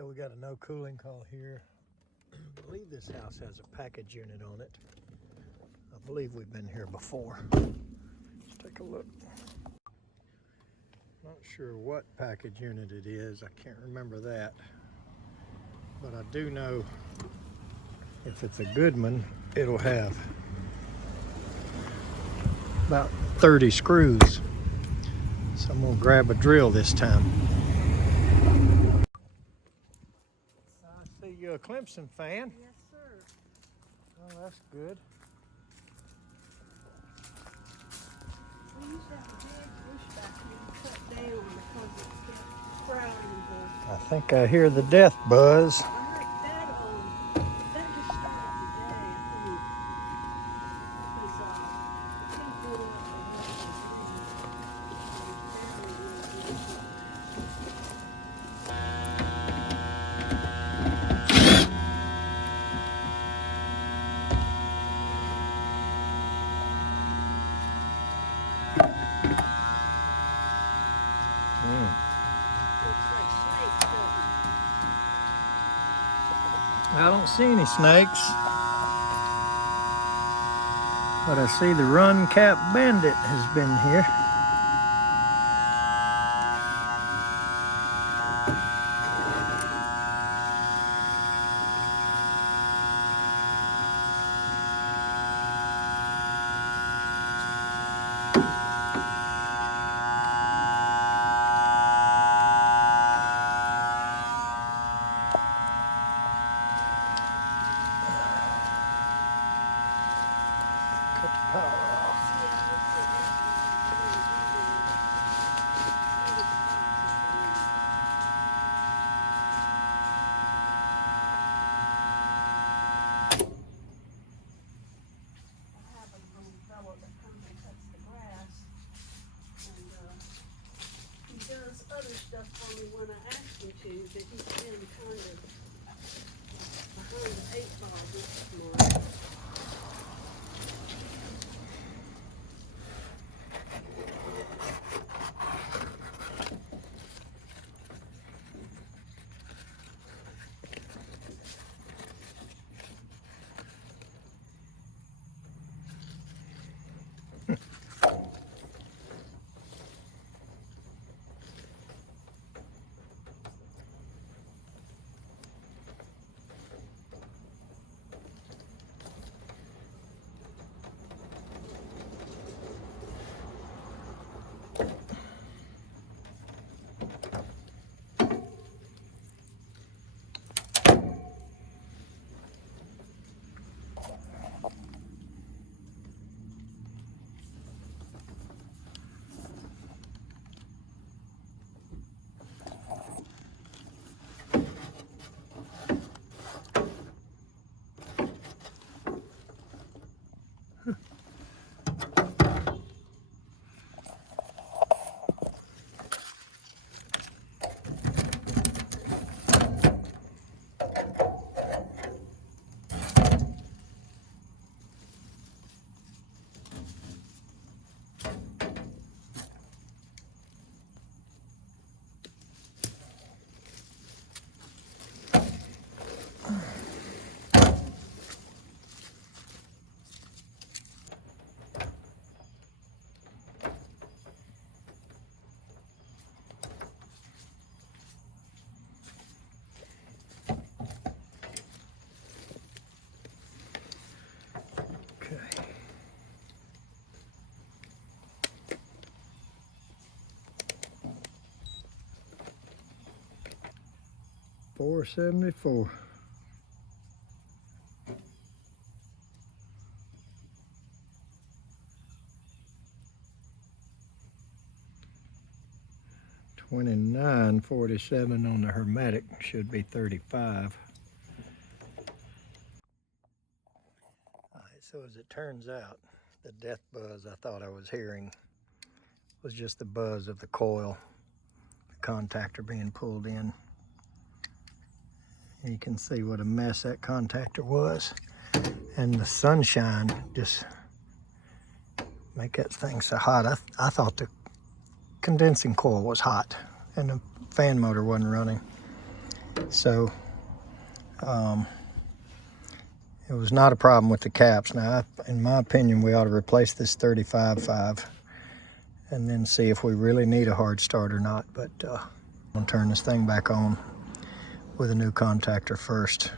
Okay, we got a no cooling call here. I believe this house has a package unit on it. I believe we've been here before. Let's take a look. Not sure what package unit it is. I can't remember that. But I do know if it's a Goodman, it'll have about 30 screws. So I'm gonna grab a drill this time. I see you're a Clemson fan. Yes, sir. Oh, that's good. We used to have a big bush back here cut down because it kept crowding the... I think I hear the death buzz. I heard that that just started today, I think. Because people were I don't see any snakes, but I see the run cap bandit has been here. Cut the power off. does other stuff for me when I ask him to, but he's been kind of behind the 8 ball this morning. Okay. 474. $29.47 on the hermetic, should be 35. All right, so as it turns out, the death buzz I thought I was hearing was just the buzz of the coil, the contactor being pulled in. And you can see what a mess that contactor was. And the sunshine just make that thing so hot. I thought the condensing coil was hot and the fan motor wasn't running. So it was not a problem with the caps. Now, in my opinion, we ought to replace this 35.5 and then see if we really need a hard start or not. But I'm gonna turn this thing back on with a new contactor first.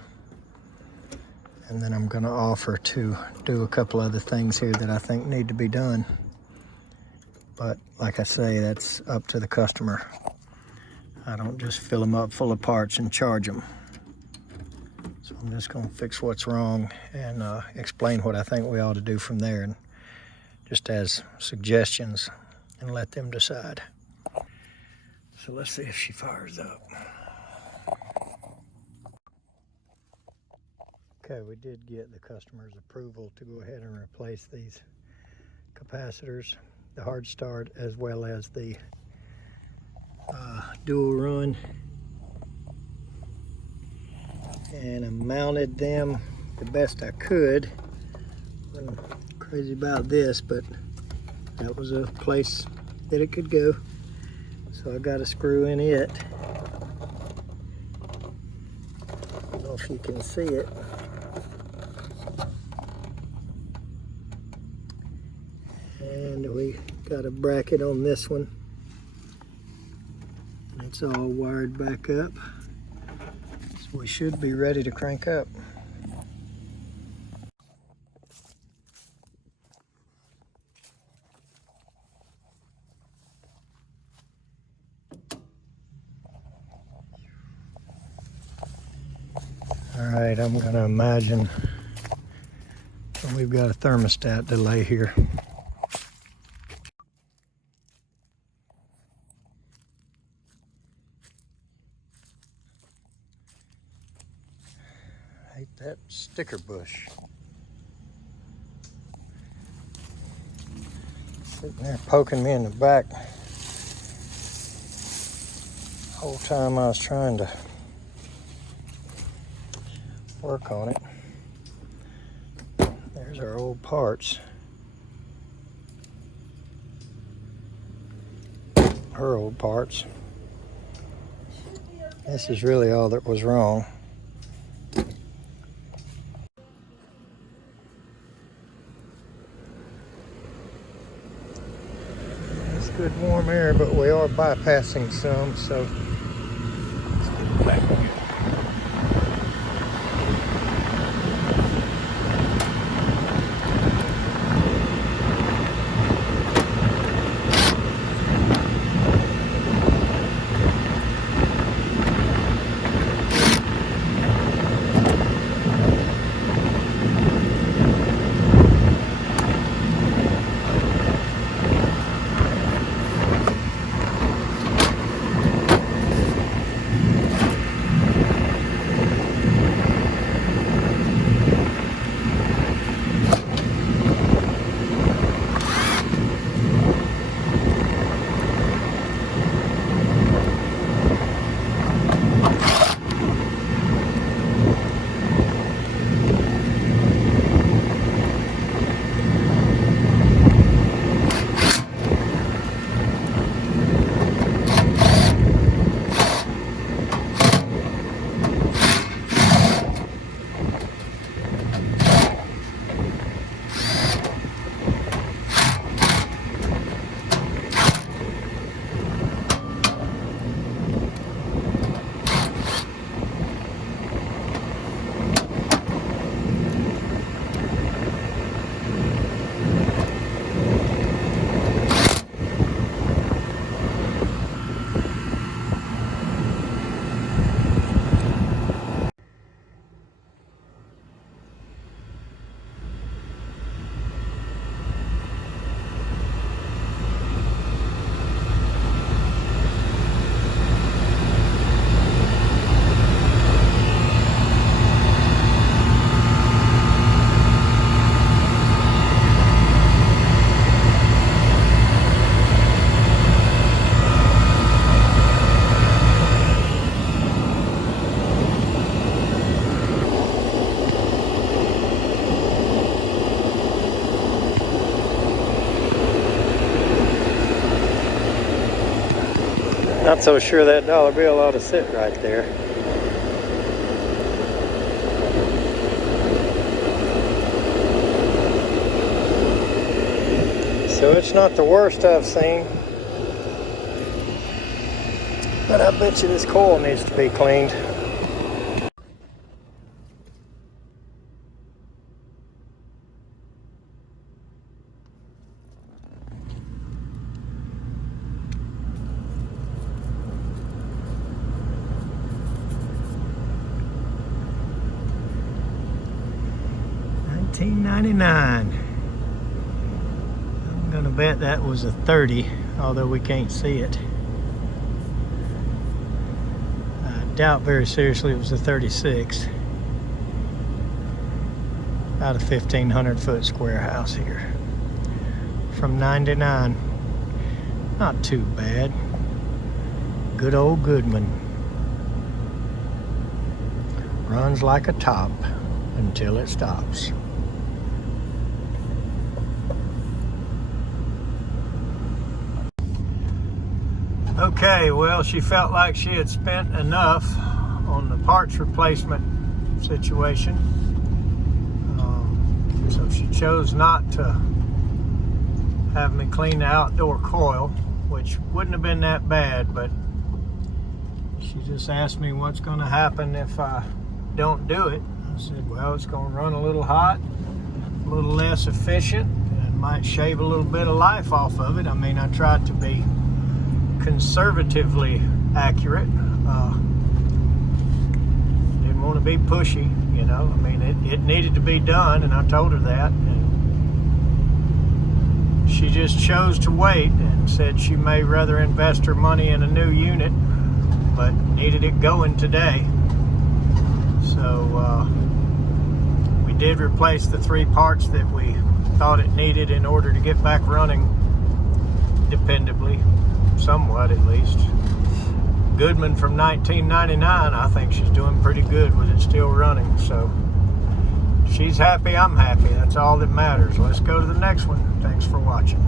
And then I'm gonna offer to do a couple other things here that I think need to be done. But like I say, that's up to the customer. I don't just fill them up full of parts and charge them. So I'm just gonna fix what's wrong and explain what I think we ought to do from there, and just as suggestions, and let them decide. So let's see if she fires up. Okay, we did get the customer's approval to go ahead and replace these capacitors, the hard start as well as the dual run. And I mounted them the best I could. I'm crazy about this, but that was a place that it could go. So I got a screw in it. I don't know if you can see it. And we got a bracket on this one. It's all wired back up. So we should be ready to crank up. All right, I'm gonna imagine we've got a thermostat delay here. I hate that sticker bush. Sitting there poking me in the back the whole time I was trying to work on it. There's our old parts. Her old parts. This is really all that was wrong. It's good warm air, but we are bypassing some, so let's get back. Not so sure that dollar bill ought to sit right there. So it's not the worst I've seen. But I bet you this coil needs to be cleaned. $19.99. I'm gonna bet that was a 30, although we can't see it. I doubt very seriously it was a 36. About a 1,500 foot square house here. From 99. Not too bad. Good old Goodman. Runs like a top until it stops. Okay, well, she felt like she had spent enough on the parts replacement situation. So she chose not to have me clean the outdoor coil, which wouldn't have been that bad, but she just asked me what's going to happen if I don't do it. I said, well, it's going to run a little hot, a little less efficient, and might shave a little bit of life off of it. I mean, I tried to be conservatively accurate. Didn't want to be pushy, you know. I mean, it needed to be done, and I told her that. And she just chose to wait and said she may rather invest her money in a new unit, but needed it going today. So we did replace the 3 parts that we thought it needed in order to get back running dependably, somewhat at least. Goodman from 1999, I think she's doing pretty good with it still running. So she's happy, I'm happy. That's all that matters. Let's go to the next one. Thanks for watching.